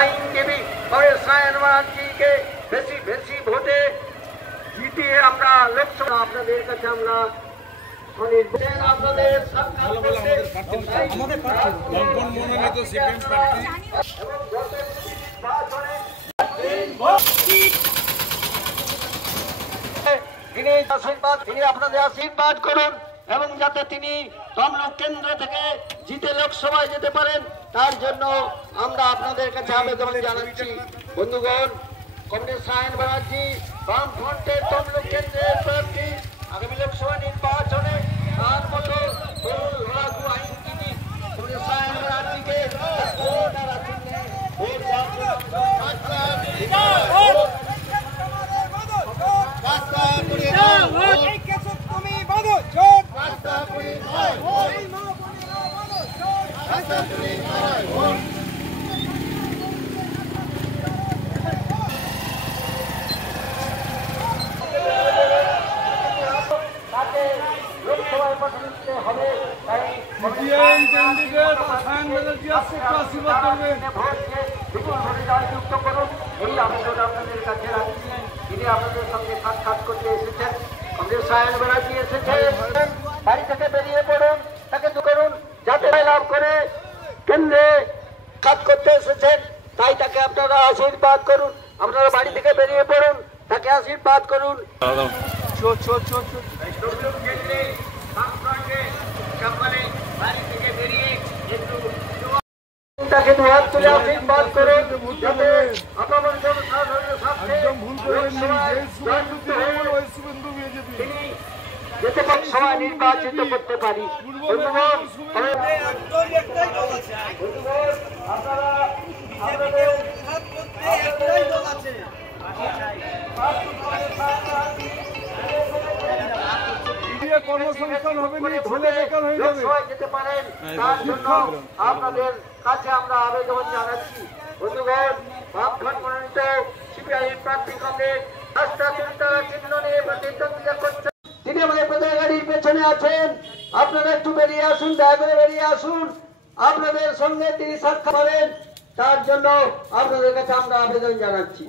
আইনজীবী সায়ন ব্যানার্জিকে বেশি বেশি ভোটে জিতিয়ে আমরা লোকসভা আপনাদের কাছে আমরা আপনাদের তিনি আপনাদের আশীর্বাদ করুন এবং যাতে তিনি তমলুক কেন্দ্র থেকে জিতে লোকসভায় যেতে পারেন তার জন্য আমরা আপনাদের কাছে আবেদন জানাচ্ছি। বন্ধুগণ, কমরেড সায়ন ব্যানার্জি বামফ্রন্টের তমলুক কেন্দ্রের প্রার্থী আগামী লোকসভা নির্বাচনে তার মতো লড়াকু আইনজীবী কমরেড সায়ন ব্যানার্জিকে তিনি আপনাদের সঙ্গে সাক্ষাৎ করতে এসেছেন। কমরেড সায়ন ব্যানার্জি এসেছেন, বাড়ি থেকে বেরিয়ে পড়ুন, তাকে করুন যাতে লাভ করে কেন্দ্রে কাজ করতে এসেছেন, তাই তাকে আপনারা আশীর্বাদ করুন। আপনারা বাড়ি থেকে বেরিয়ে পড়ুন, তাকে আশীর্বাদ করুন। বাড়ি থেকে বেরিয়ে একটু তাকে দুহাত তুলে আশীর্বাদ করুন যাতে আপনাদের জনসাধারণের স্বার্থে তিনি যেতে সময় নির্বাচিত করতে পারি। কর্মসংস্থান হবে না, ছেলে বেকার হয়ে যাবে, যেতে পারেন তার জন্য আপনাদের কাছে আমরা আবেদন জানাচ্ছি। বন্ধুগণ, বামফ্রন্ট মনোনীত সিপিআইএম প্রার্থী কংগ্রেস চিহ্ন নিয়ে প্রতিদ্বন্দ্বিতা করছেন। তিনি আমাদের প্রচার গাড়ির পেছনে আছেন, আপনারা একটু বেরিয়ে আসুন, দয়া করে বেরিয়ে আসুন। আপনাদের সঙ্গে তিনি সাক্ষাৎ করেন, তার জন্য আপনাদের কাছে আমরা আবেদন জানাচ্ছি।